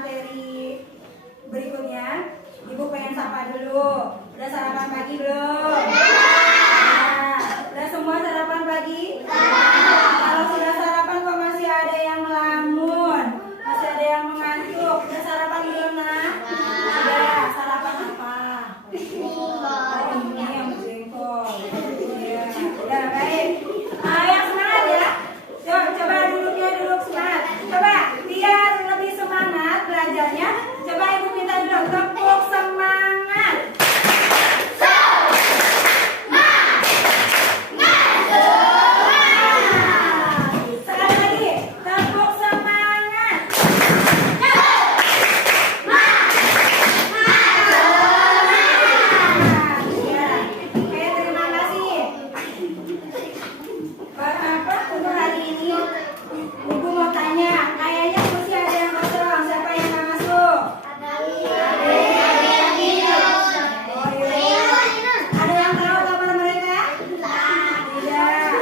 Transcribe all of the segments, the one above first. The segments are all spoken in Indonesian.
materi berikutnya. Ibu pengen sapa dulu. Udah sarapan pagi belum? Udah semua sarapan pagi? Kalau sudah sarapan kok masih ada yang melamun, masih ada yang mengantuk. Udah sarapan belum, nak? Sudah. Sarapan apa? Ini yang jengkol. Ya. Udah, baik. Yang semangat ya. Coba duduknya duduk semangat. Coba biar lebih semangat belajarnya. Coba ibu minta dulu tepuk semangat. Sekali lagi tepuk semangat. Ya. Oke, terima kasih. Apa untuk hari ini? Ibu mau tanya, kayaknya masih ada yang kosong. Siapa yang nggak masuk? Ada yang tahu kabar mereka? Tidak.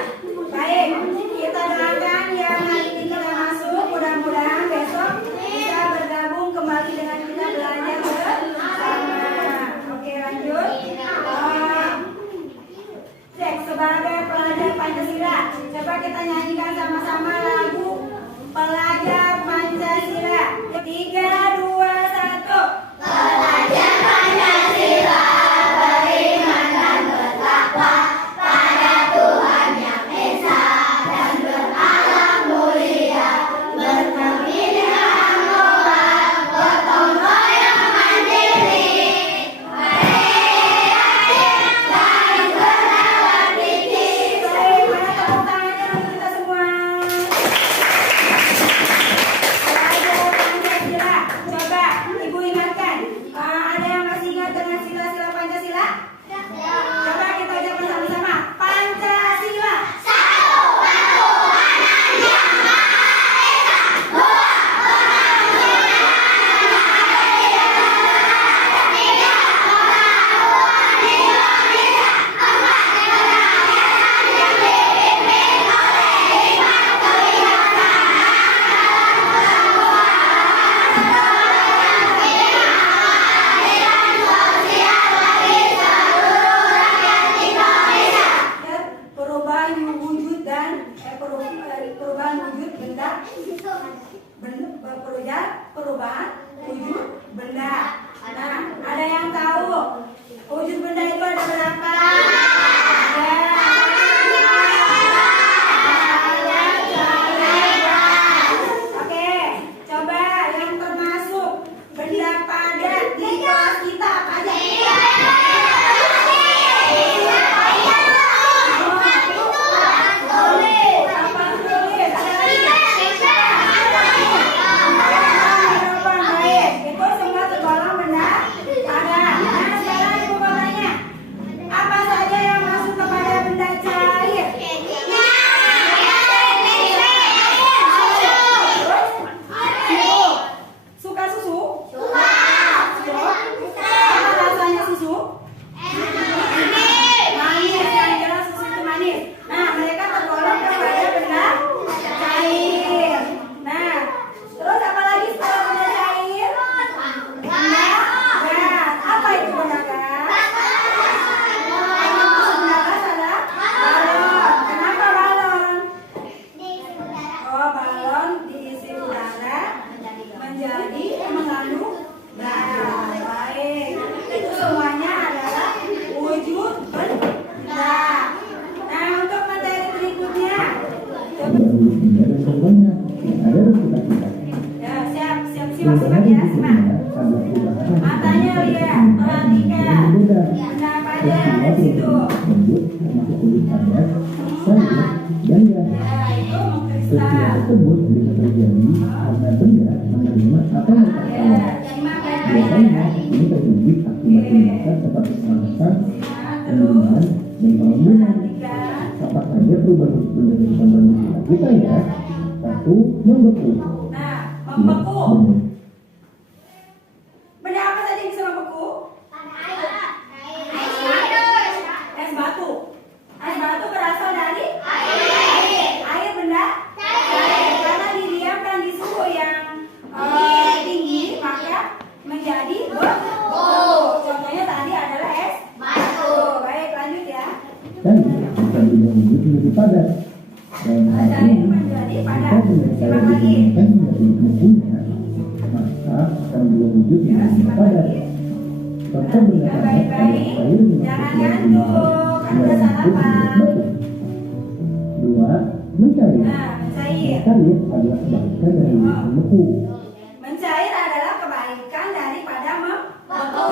Baik, kita doakan yang hari ini tidak masuk. Mudah-mudahan besok bisa bergabung kembali dengan kita belajar bersama. Oke, lanjut. Cek sebagai pelajar Pancasila. Coba kita nyanyikan sama-sama lagu Pelajar Pancasila. 3, 2, 1. Pelajar Pancasila beriman dan bertakwa pada Tuhan Yang Esa dan berakhlak mulia, berbakti dengan moral, gotong royong mandiri. Saling berlawan dikit. Baik, mana tepuk tangannya untuk kita semua. Pelajar Pancasila. Coba ibu ingatkan. Ada yang masih ingat dengan sila-sila Pancasila? Coba kita ucapkan sama-sama. Pancasila. Perubahan wujud dan perubahan wujud benda, perubahan wujud benda. Nah, ada yang tahu wujud benda itu ada berapa? Oke, coba yang termasuk benda padat di kelas kita apa aja? Itu semua tergolong benda padat. Nah, sekarang ibu mau tanya, apa saja yang masuk kepada benda cair? Suka susu? Apa rasanya susu? Manis, yang jelas susu itu manis. Nah, mereka tergolong kepada benda cair. Nah, terus apa lagi setelah benda cair? Benda gas. Apa itu benda gas? Yang masuk benda gas adalah balon. Kenapa balon? Oh, balon diisi udara menjadi mengandung gas. Baik, itu semuanya adalah wujud benda. Nah, untuk materi berikutnya, coba. Ya, siap simak ya, simak. Matanya lihat, perhatikan. Benda pada ada di situ. Ya, itu mengkristal. tersebut bisa terjadi karena benda menerima atau Ya, simak baik-baik ya. ini terjadi akibat tindakan seperti pemanasan, Terus dan pengembangan. perhatikan. Apa saja perubahan benda yang dilakukan kita ya? Satu, membeku. Nah, membeku. Benda apa saja yang bisa membeku? Es batu. Es batu berasal dari air benda. Karena didiamkan di suhu yang tinggi, cair bisa berubah menjadi padat. Dan hal Cair ini menjadi jika padat. benda cair Simak lagi. digunakan menjadi mempunyai, maka akan berubah wujud Ya, menjadi simak padat. lagi. Contoh benda Perhatikan padat adalah baik-baik. air di Jangan masuk ngantuk, kan udah sarapan. Dua, mencair. Nah, mencair. Mencair adalah kebalikan dari membeku. Mencair adalah kebalikan daripada membeku.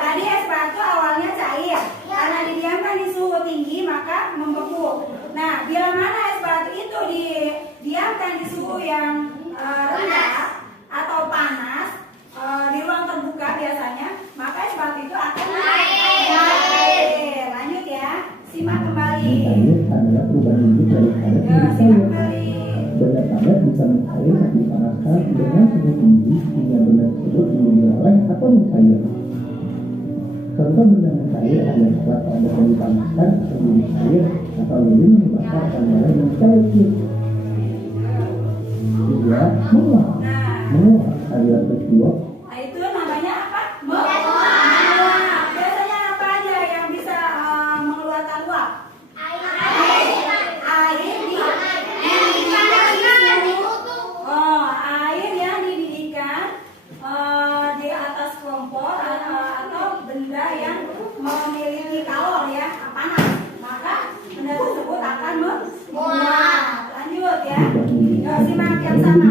Tadi es batu awalnya cair, karena didiamkan di suhu tinggi maka membeku. Nah, bila mana es batu itu didiamkan di suhu yang rendah atau panas di ruang terbuka biasanya, maka es batu itu akan cair. Lanjut ya, simak kembali. Mencair adalah perubahan wujud dari padat Ya, menjadi simak cair. kembali. Benda padat bisa mencair saat dipanaskan dengan suhu tinggi hingga benda tersebut menjadi leleh atau mencair. Contoh benda mencair adalah serat padat yang dipanaskan atau menjadi cair atau lilin yang dibakar akan meleleh dan cair. Tiga, menguap. Nah, Menguap adalah peristiwa nah, itu namanya apa? Menguap. Biasanya apa aja yang bisa mengeluarkan uap? Air dididihkan di suhu. Air yang dididihkan di atas kompor atau benda yang memiliki kalor ya, panas. Maka benda tersebut akan menguap. Lanjut ya. Simak yang sama.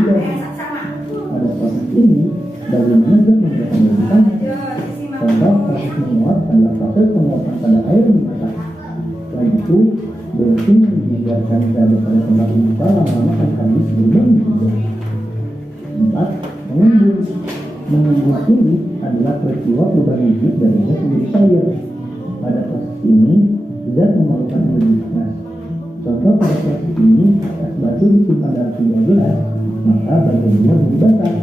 Sama. pada proses ini bagaimana zat membuat menjadi panas. Lanjut, disimak Contoh dulu proses ya. menguap adalah proses penguapan pada air yang dimasak. Selain itu, bensin yang dibiarkan berada pada tempat terbuka lama-lama akan habis berubah menjadi gas. Empat, mengembun. Mengembun ini adalah peristiwa perubahan wujud dari gas menjadi cair. Pada proses ini, zat memerlukan lebih panas. Contoh pada proses ini, es batu disimpan dalam sebuah gelas, maka bagian luar menjadi basah.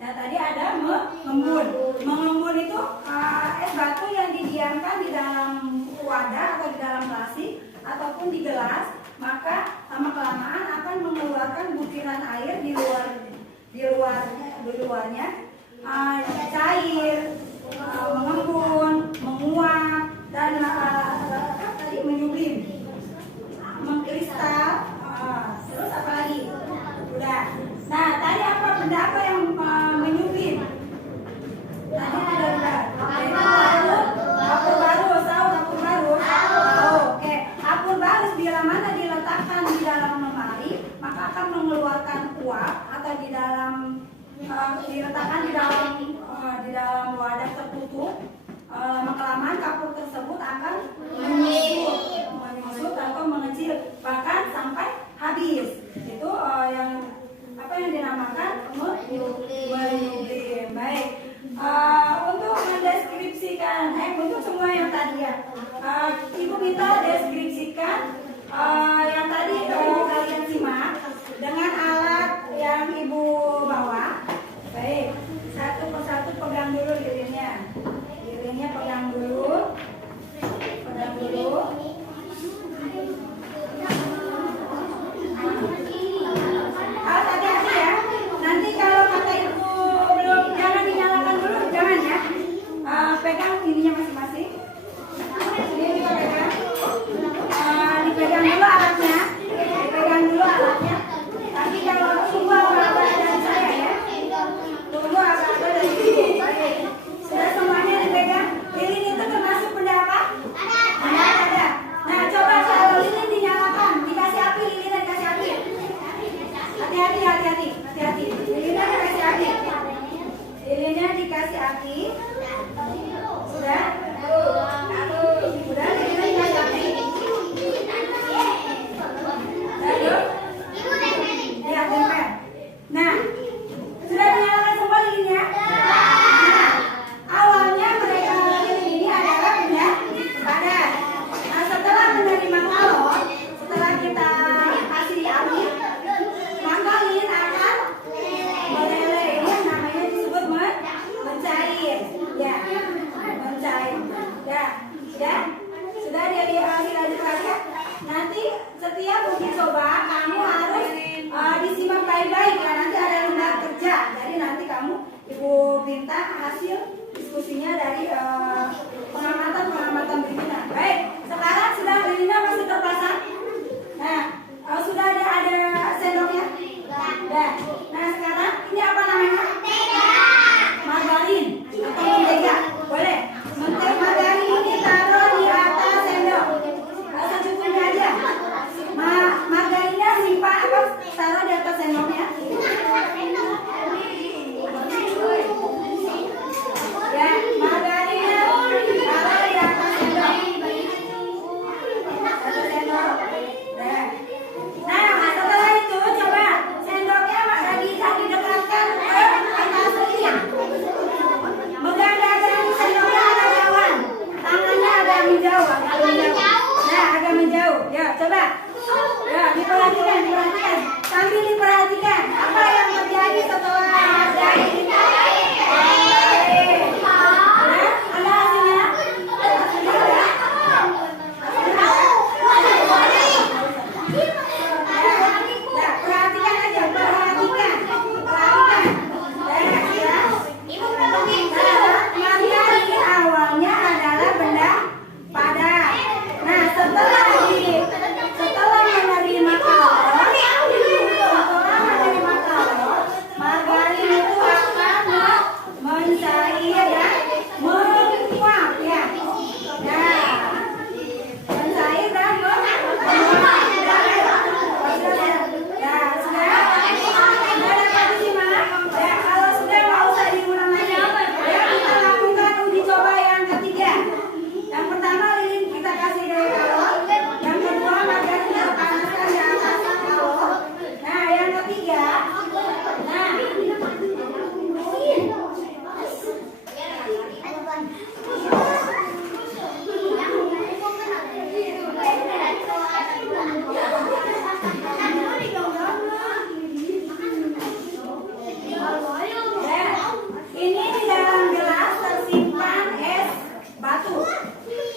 Nah tadi ada mengembun. Mengembun itu es batu yang didiamkan di dalam wadah atau di dalam plastik ataupun di gelas, maka lama kelamaan akan mengeluarkan butiran air di luarnya cair, mengembun, menguap dan tadi menyublim, mengkristal, terus apa lagi? Udah. Nah, tadi apa benda apa yang menyublim? Tadi udah. Kapur barus, tahu kapur barus? Tahu. Oke. Kapur barus bila mana diletakkan di dalam lemari, maka akan mengeluarkan uap atau diletakkan di dalam wadah tertutup. Lama kelamaan kapur tersebut akan menyusut atau mengecil bahkan sampai habis. Itu yang dinamakan menyublim. Baik. Untuk mendeskripsikan untuk semua yang tadi ya, Ibu minta deskripsikan yang tadi kalian simak dengan alat yang Ibu bawa. Baik, satu persatu pegang dulu lilinnya. Lilinnya pegang dulu. Hati-hati ya. Nanti kalau kata Ibu belum, jangan dinyalakan dulu, jangan ya. Pegang ininya masing-masing. Ini kita pegang. Dipegang dulu alatnya. Tapi kalau tunggu agak-agak dari saya ya. Tunggu agak-agak dari Ibu. Baik. Sudah semuanya dipegang. Lilin itu termasuk benda apa? Ada. Nah, coba kalau lilin dinyalakan, dikasih api, lilinnya dikasih api. Hati-hati. Lilinnya dikasih api. Lilinnya dikasih api. Sudah? Sudah, lilinnya dikasih api. Aduh. Ya, tempel. Nah, sudah dinyalakan semua lilinnya? Nah, awalnya mereka lilin ini adalah benda padat. Nah, setelah menerima kalor, setelah kita kasih api, maka lilin akan meleleh. Ini yang namanya disebut mencair. Ya, mencair. Ya. Sudah dilanjut lagi ya. Nanti setiap uji coba kamu harus disimak baik-baik ya. Nanti ada lembar kerja. Jadi nanti kamu Ibu minta hasil diskusinya dari pengamatan berikutnya. Baik, sekarang mencair dan menguap ya. Nah, mencair dan menguap. Nah, sudah dapat disimak. Ya, kalau sudah nggak usah diulang lagi. Ya, kita lakukan uji coba yang ketiga. Yang pertama lilin kita kasih dari bawah. Yang kedua bagian kita panaskan di atas bawah. Nah, yang ketiga. Nah, ini di dalam gelas tersimpan es batu.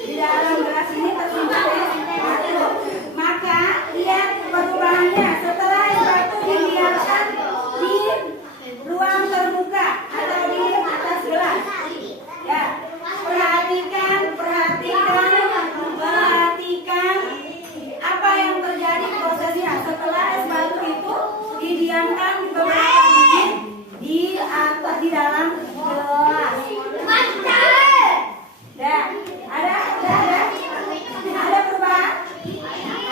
Di dalam gelas ini tersimpan es batu. Maka lihat perubahannya setelah es batu dibiarkan di ruang terbuka atau di atas gelas. Ya, perhatikan apa yang terjadi prosesnya setelah es batu itu didiamkan beberapa menit di atas di dalam gelas. Ya, ada perubahan?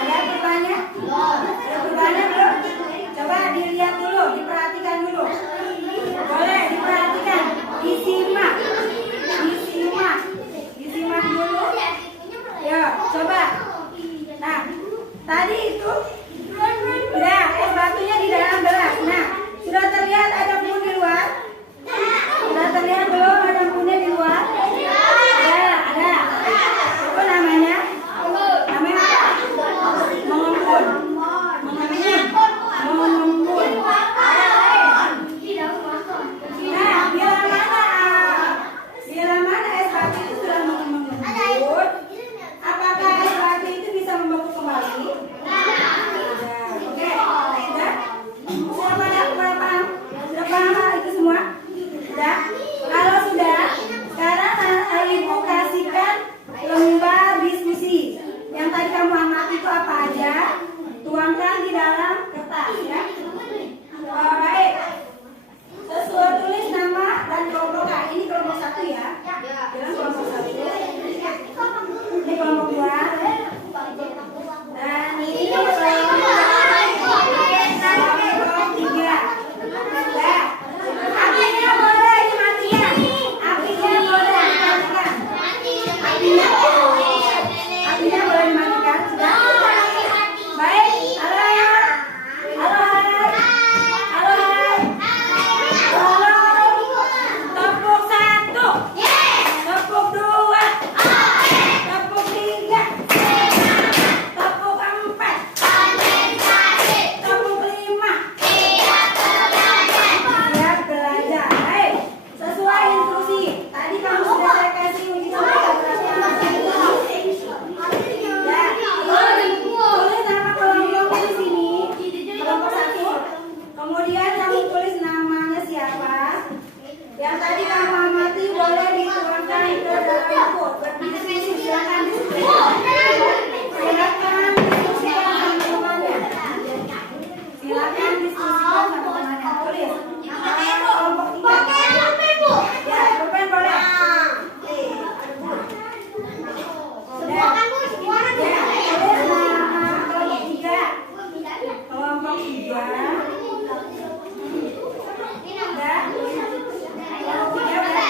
Ada perubahannya? Ada perubahannya belum? Coba dilihat dulu, diperhatikan dulu. Boleh diperhatikan, disimak dulu. Ya, coba. Nah, tadi itu udah es batunya di dalam gelas. Nah, sudah terlihat ada embun di luar? Sudah terlihat belum ada embunnya di luar? Ada. Apa namanya? Namanya apa? Mengembun. Nah, bila mana es batu itu sudah mengembun? Apakah es batu itu bisa membeku kembali? Oke. Sudah paham itu semua? Sudah? Kalau sudah, sekarang Ibu kasihkan lembar diskusi. Yang tadi kamu amati itu apa aja? Tuangkan di dalam kertas ya. Baik. Sesuai tulis nama dan kelompok. Ini kelompok 1 ya. Dalam kelompok 1. Ini kelompok 2. Dan ini kelompok 3. Ya. Apinya boleh dimatikan. Apinya boleh dimatikan. Apinya boleh dimatikan. Sudah? Baik. Halo. Tepuk 1. Tepuk 2. Tepuk 3. Tepuk 4. Tepuk 5. Siap belajar. Baik. Sesuai instruksi. Tadi kamu sudah saya kasih uji coba ya. Tulis nama kelompoknya di sini. Kelompok 1. Kemudian kamu tulis namanya siapa. Yang tadi kamu amati boleh dituangkan ke dalam buku. Berdiskusi, silakan diskusi. Silakan diskusikan sama temannya. Silakan diskusikan sama temannya. Tulis. Kelompok 3. Ya, pulpen boleh. Sudah. Ya, tulis nama kelompok 3. Kelompok 3. Sudah. Kelompok 3 udah.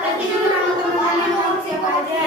Tadi dulu nama teman-teman siapa aja?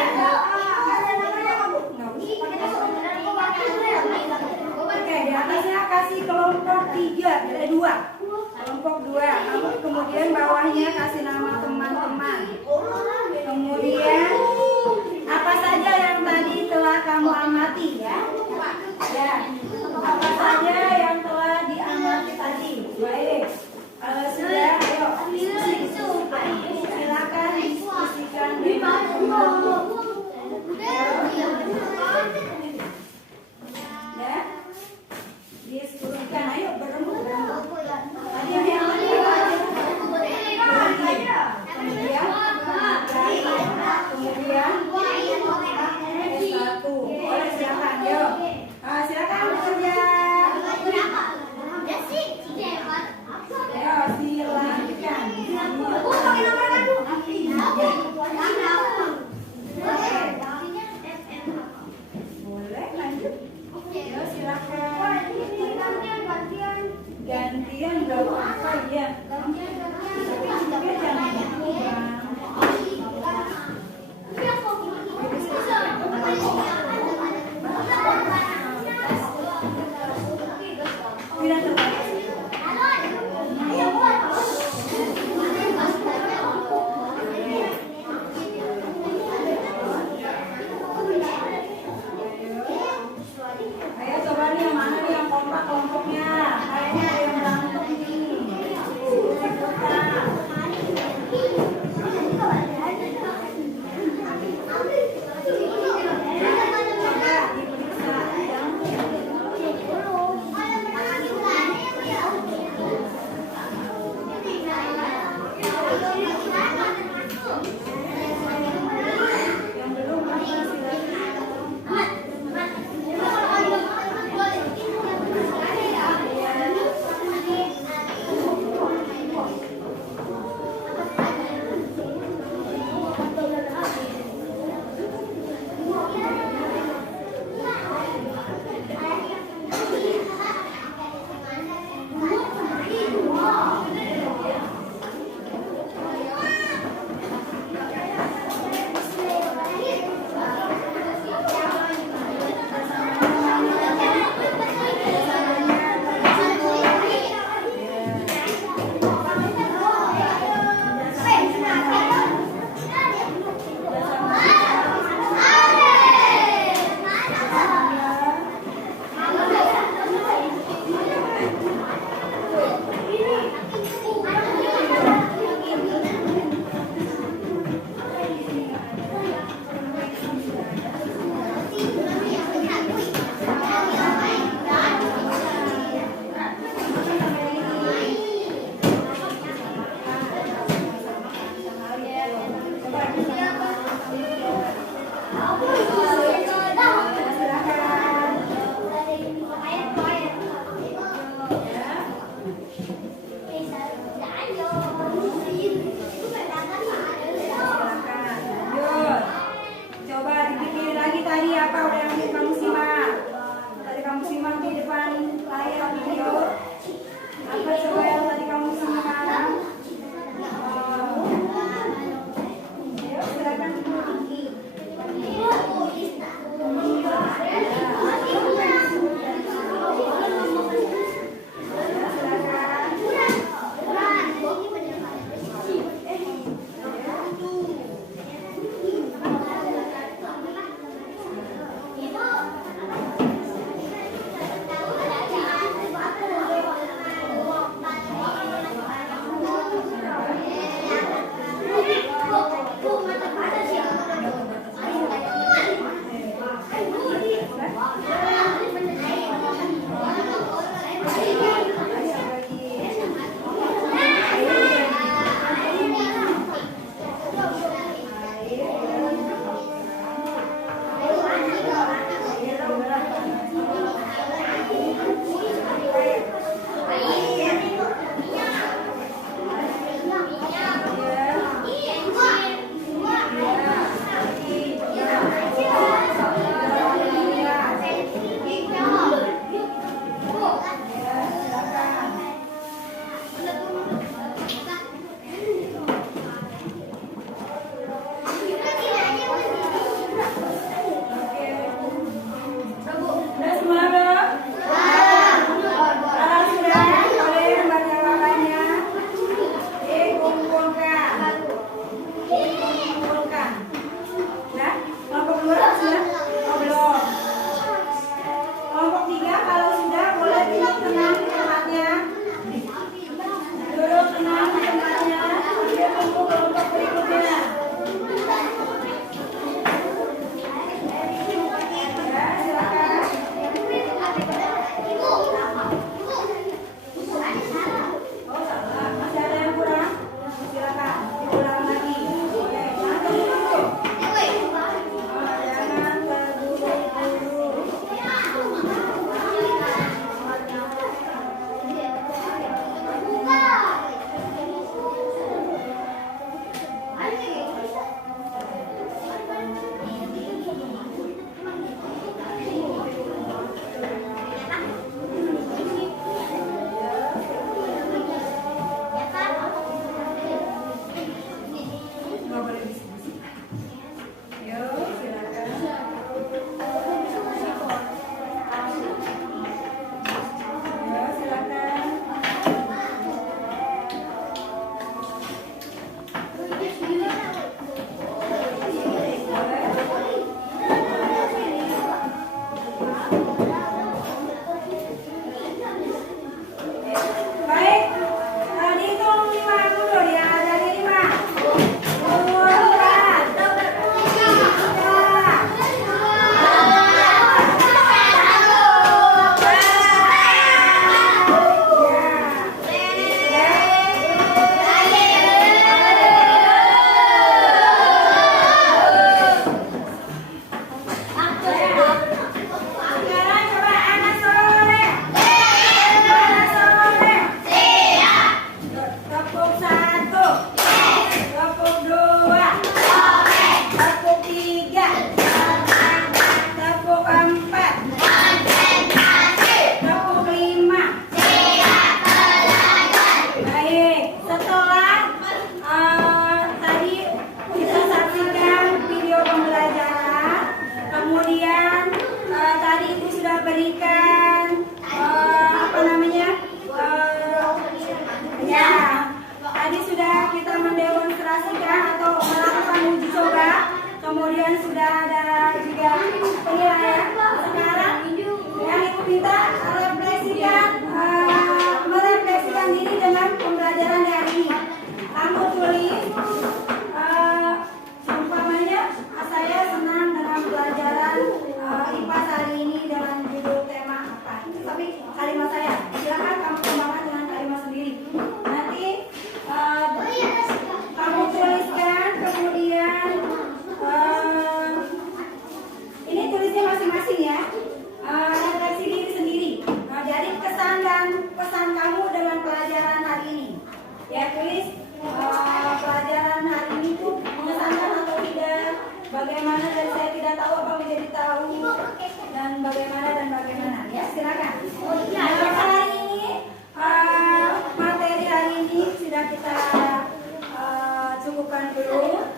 cukupkan dulu.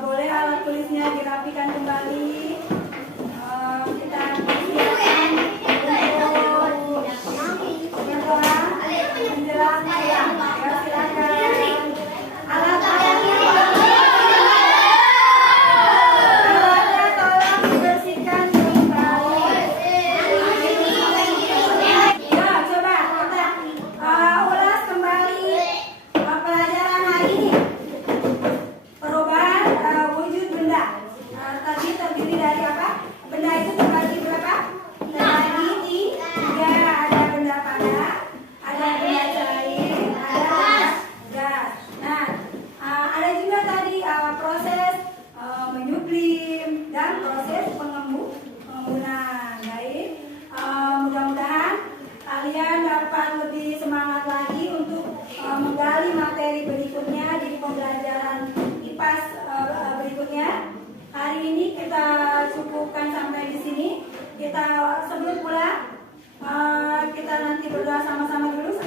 Boleh alat tulisnya dirapikan kembali. Kita persiapkan untuk berdoa menjelang siang. Ya, silakan. Alatnya tolong dibersihkan kembali. Ya, coba kita ulas kembali pelajaran hari ini. Perubahan wujud benda. Tadi terdiri dari apa? Benda itu terbagi berapa? Terbagi tiga. Ada benda padat, ada benda cair, ada benda gas. Nah, ada juga tadi proses menyublim dan proses pengembunan. Baik, mudah-mudahan kalian dapat lebih semangat lagi untuk menggali materi berikutnya di pembelajaran IPAS berikutnya. Hari ini kita cukupkan sampai di sini. Kita sebelum pulang kita nanti berdoa sama-sama dulu.